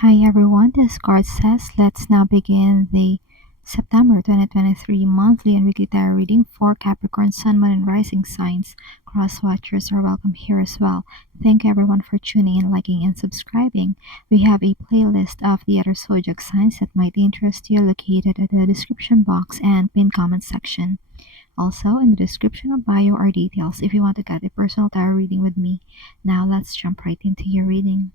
Hi everyone, this card says let's now begin the September 2023 monthly and weekly tarot reading for Capricorn, Sun, Moon, and Rising signs. Cross watchers are welcome here as well. Thank you everyone for tuning in, liking, and subscribing. We have a playlist of the other zodiac signs that might interest you located at the description box and pinned comment section. Also, in the description or bio are details if you want to get a personal tarot reading with me. Now let's jump right into your reading.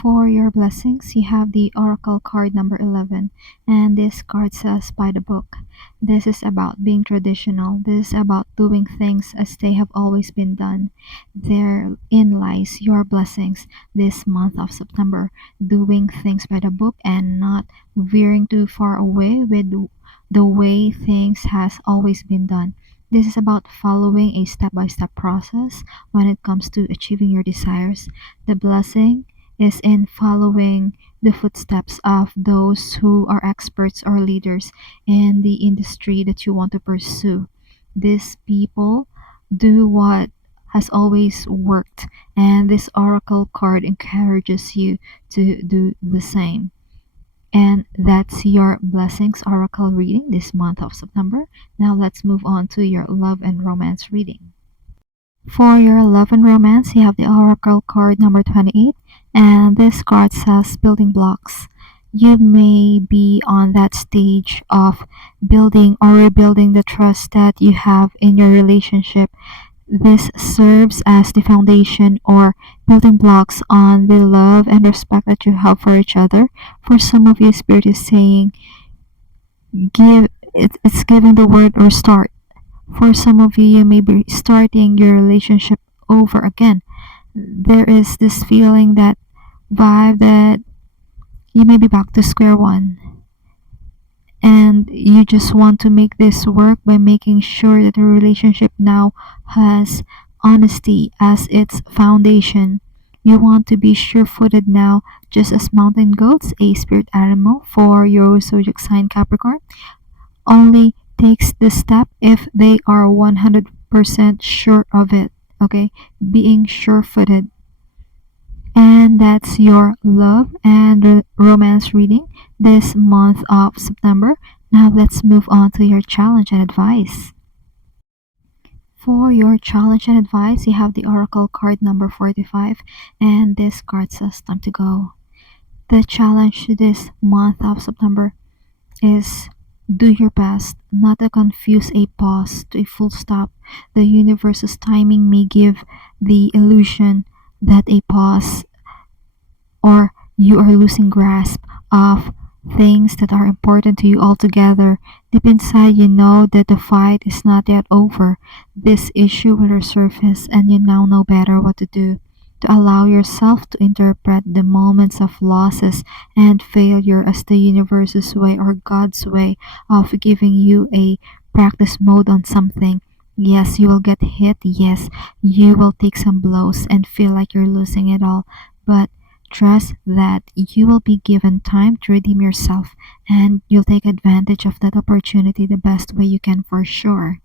For your blessings, you have the Oracle card number 11, and this card says by the book. This is about being traditional. This is about doing things as they have always been done. Therein lies your blessings this month of September, doing things by the book and not veering too far away with the way things has always been done. This is about following a step-by-step process when it comes to achieving your desires. The blessing is in following the footsteps of those who are experts or leaders in the industry that you want to pursue. These people do what has always worked, and this oracle card encourages you to do the same. And that's your blessings oracle reading this month of September. Now let's move on to your love and romance reading. For your love and romance, you have the Oracle card number 28, and this card says building blocks. You may be on that stage of building or rebuilding the trust that you have in your relationship. This serves as the foundation or building blocks on the love and respect that you have for each other. For some of you, Spirit is saying, it's giving the word restart. For some of you, you may be starting your relationship over again. There is this feeling, that vibe that you may be back to square one. And you just want to make this work by making sure that the relationship now has honesty as its foundation. You want to be sure-footed now, just as mountain goats, a spirit animal for your zodiac sign Capricorn, only takes the step if they are 100% sure of it. Okay, being sure-footed. And that's your love and romance reading this month of September. Now let's move on to your challenge and advice. For your challenge and advice, you have the Oracle card number 45, and this card says time to go. The challenge this month of September is do your best not to confuse a pause to a full stop. The universe's timing may give the illusion that a pause or you are losing grasp of things that are important to you altogether. Deep inside, you know that the fight is not yet over. This issue will resurface, and you now know better what to do. To allow yourself to interpret the moments of losses and failure as the universe's way or God's way of giving you a practice mode on something. Yes, you will get hit. Yes, you will take some blows and feel like you're losing it all. But trust that you will be given time to redeem yourself, and you'll take advantage of that opportunity the best way you can for sure.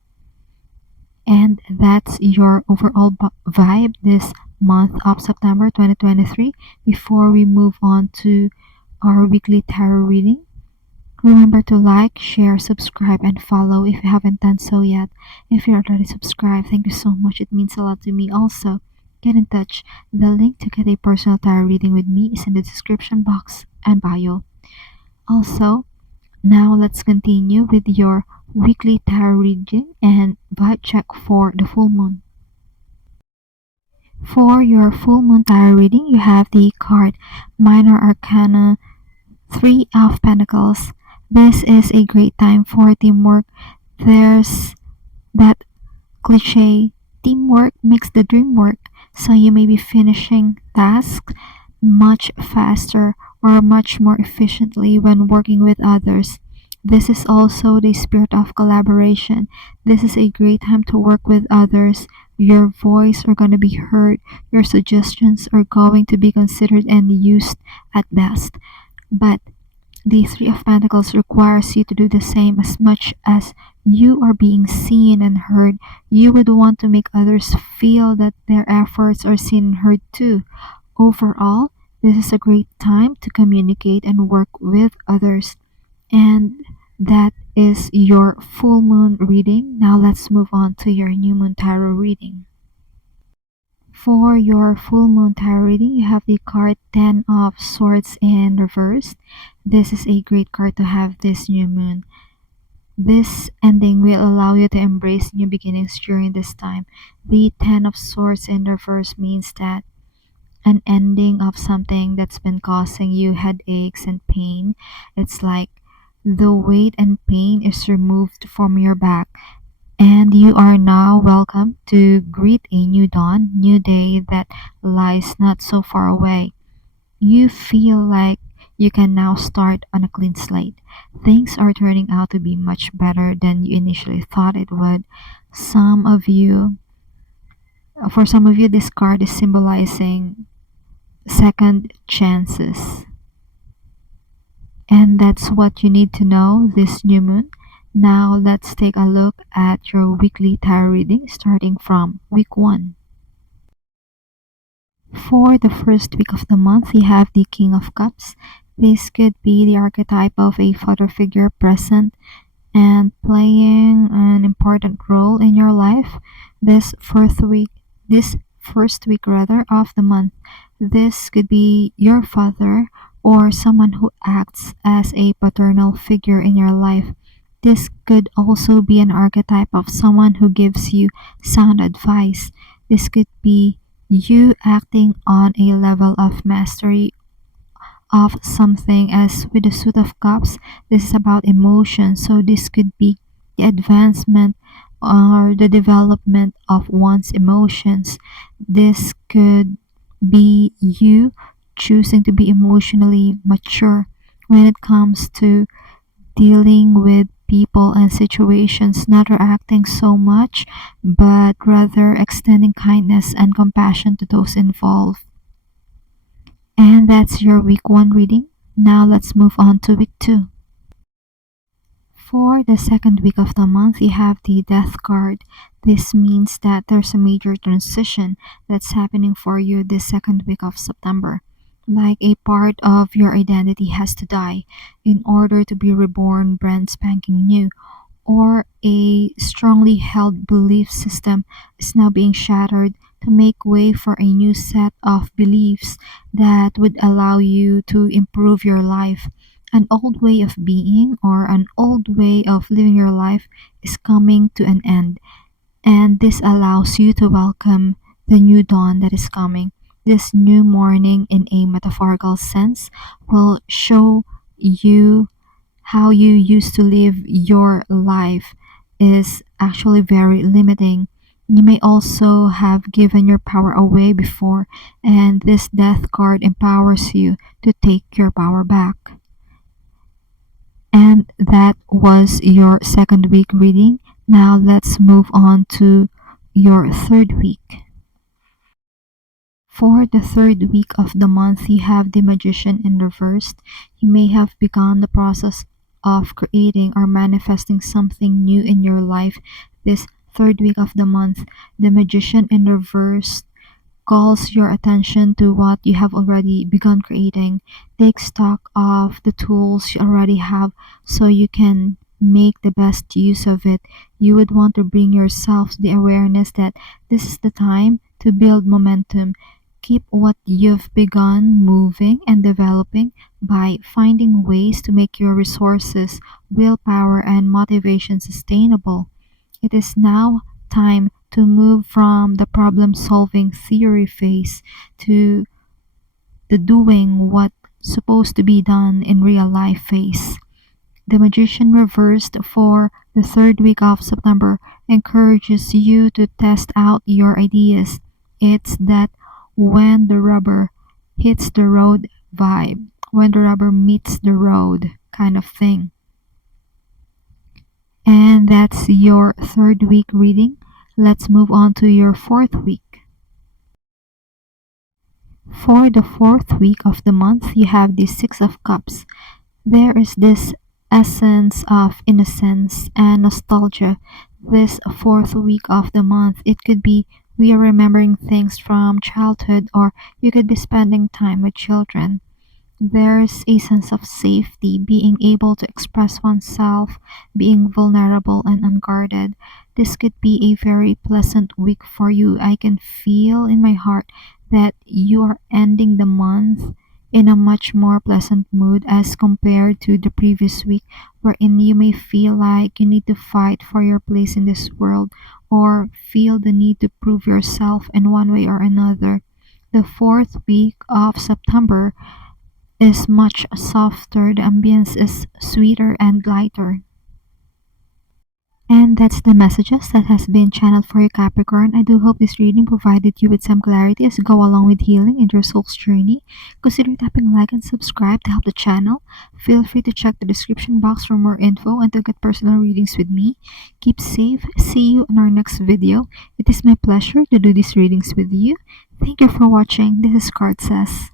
And that's your overall vibe this month of September 2023. Before we move on to our weekly tarot reading, remember to like, share, subscribe, and follow if you haven't done so yet. If you're already subscribed, thank you so much. It means a lot to me also. Get in touch. The link to get a personal tarot reading with me is in the description box and bio. Also, now let's continue with your weekly tarot reading and vibe check for the full moon. For your full moon tarot reading, you have the card Minor Arcana 3 of Pentacles. This is a great time for teamwork. There's that cliche, teamwork makes the dream work. So you may be finishing tasks much faster or much more efficiently when working with others. This is also the spirit of collaboration. This is a great time to work with others. Your voice are going to be heard. Your suggestions are going to be considered and used at best. But the Three of Pentacles requires you to do the same. As much as you are being seen and heard, you would want to make others feel that their efforts are seen and heard too. Overall, This is a great time to communicate and work with others. And that is your full moon reading. Now let's move on to your new moon tarot reading. For your full moon tarot reading, you have the card 10 of Swords in reverse. This is a great card to have this new moon. This ending will allow you to embrace new beginnings during this time. The 10 of Swords in reverse means that an ending of something that's been causing you headaches and pain. It's like the weight and pain is removed from your back, and you are now welcome to greet a new dawn, new day that lies not so far away. You feel like you can now start on a clean slate. Things are turning out to be much better than you initially thought it would. Some of you, for some of you, this card is symbolizing second chances. And that's what you need to know this new moon. Now let's take a look at your weekly tarot reading starting from week 1. For the first week of the month, you have the King of Cups. This could be the archetype of a father figure present and playing an important role in your life this first week rather of the month. This could be your father or someone who acts as a paternal figure in your life. This could also be an archetype of someone who gives you sound advice. This could be you acting on a level of mastery of something, as with the Suit of Cups. This is about emotion, so this could be the advancement or the development of one's emotions. This could be you choosing to be emotionally mature when it comes to dealing with people and situations, not reacting so much, but rather extending kindness and compassion to those involved. And that's your week 1 reading. Now let's move on to week 2. For the second week of the month, you have the Death card. This means that there's a major transition that's happening for you this second week of September. Like a part of your identity has to die in order to be reborn brand spanking new, or a strongly held belief system is now being shattered to make way for a new set of beliefs that would allow you to improve your life. An old way of being or an old way of living your life is coming to an end, and this allows you to welcome the new dawn that is coming. This new morning, in a metaphorical sense, will show you how you used to live your life is actually very limiting. You may also have given your power away before, and this death card empowers you to take your power back. And that was your second week reading. Now let's move on to your third week. For the third week of the month, you have the Magician in reverse. You may have begun the process of creating or manifesting something new in your life this third week of the month. The Magician in reverse calls your attention to what you have already begun creating. Take stock of the tools you already have so you can make the best use of it. You would want to bring yourself the awareness that this is the time to build momentum. Keep what you've begun moving and developing by finding ways to make your resources, willpower, and motivation sustainable. It is now time to move from the problem solving theory phase to the doing what's supposed to be done in real life phase. The Magician reversed for the third week of September encourages you to test out your ideas. It's that when the rubber hits the road vibe, when the rubber meets the road kind of thing. And that's your third week reading. Let's move on to your fourth week. For the fourth week of the month, you have the Six of Cups. There is this essence of innocence and nostalgia this fourth week of the month. It could be We are remembering things from childhood, or you could be spending time with children. There's a sense of safety, being able to express oneself, being vulnerable and unguarded. This could be a very pleasant week for you. I can feel in my heart that you are ending the month in a much more pleasant mood as compared to the previous week, wherein you may feel like you need to fight for your place in this world or feel the need to prove yourself in one way or another. The fourth week of September is much softer, the ambience is sweeter and lighter. And that's the messages that has been channeled for you, Capricorn. I do hope this reading provided you with some clarity as you go along with healing in your soul's journey. Consider tapping like and subscribe to help the channel. Feel free to check the description box for more info and to get personal readings with me. Keep safe. See you in our next video. It is my pleasure to do these readings with you. Thank you for watching. This is Card Says.